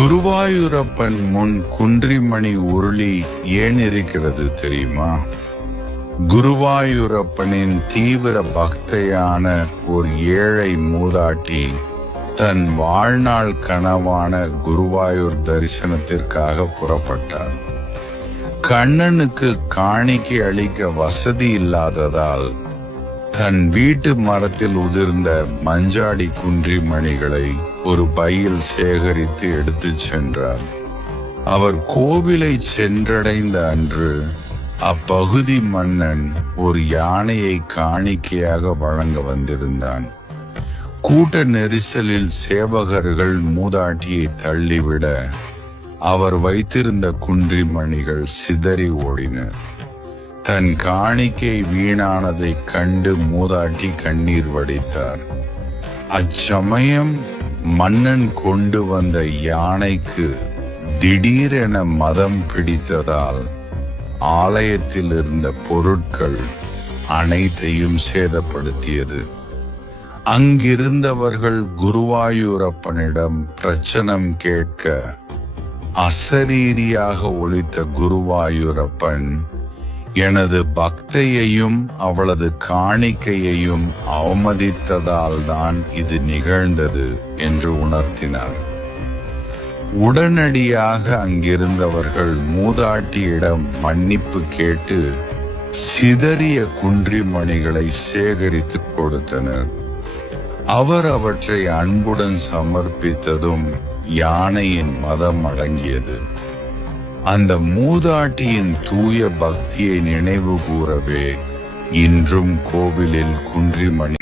குருவாயூரப்பன் முன் குன்றிமணி உருளி ஏன் இருக்கிறது தெரியுமா? குருவாயூரப்பனின் தீவிர பக்தையான ஒரு ஏழை மூதாட்டி தன் வாழ்நாள் கனவான குருவாயூர் தரிசனத்திற்காக புறப்பட்டார். கண்ணனுக்கு காணிக்கை அளிக்க வசதி இல்லாததால் தன் வீட்டு மரத்தில் உதிர்ந்த மஞ்சாடி குன்றிமணிகளை ஒரு பையில் சேகரித்து எடுத்துச் சென்றார். அவர் கோவிலை சென்றடைந்த அன்று அப்பகுதி மன்னன் ஒரு யானையை காணிக்கையாக வழங்க வந்திருந்தான். கூட்ட நெரிசலில் சேவகர்கள் மூதாட்டியை தள்ளிவிட அவர் வைத்திருந்த குன்றிமணிகள் சிதறி ஓடின. தன் காணிக்கை வீணானதை கண்டு மூதாட்டி கண்ணீர் வடித்தார். அச்சமயம் மன்னன் கொண்டு வந்த யானைக்கு திடீரென மதம் பிடித்ததால் ஆலயத்தில் இருந்த பொருட்கள் அனைத்தையும் சேதப்படுத்தியது. அங்கிருந்தவர்கள் குருவாயூரப்பனிடம் பிரச்சனம் கேட்க அசரீரியாக ஒலித்த குருவாயூரப்பன், எனது பக்தையையும் அவளது காணிக்கையையும் அவமதித்ததால் தான் இது நிகழ்ந்தது என்று உணர்த்தினார். உடனடியாக அங்கிருந்தவர்கள் மூதாட்டியிடம் மன்னிப்பு கேட்டு சிதறிய குன்றிமணிகளை சேகரித்து கொடுத்தனர். அவர் அவற்றை அன்புடன் சமர்ப்பித்ததும் யானையின் மதம் அடங்கியது. அந்த மூதாட்டியின் தூய பக்தியை நினைவு கூறவே இன்றும் கோவிலில் குன்றிமணி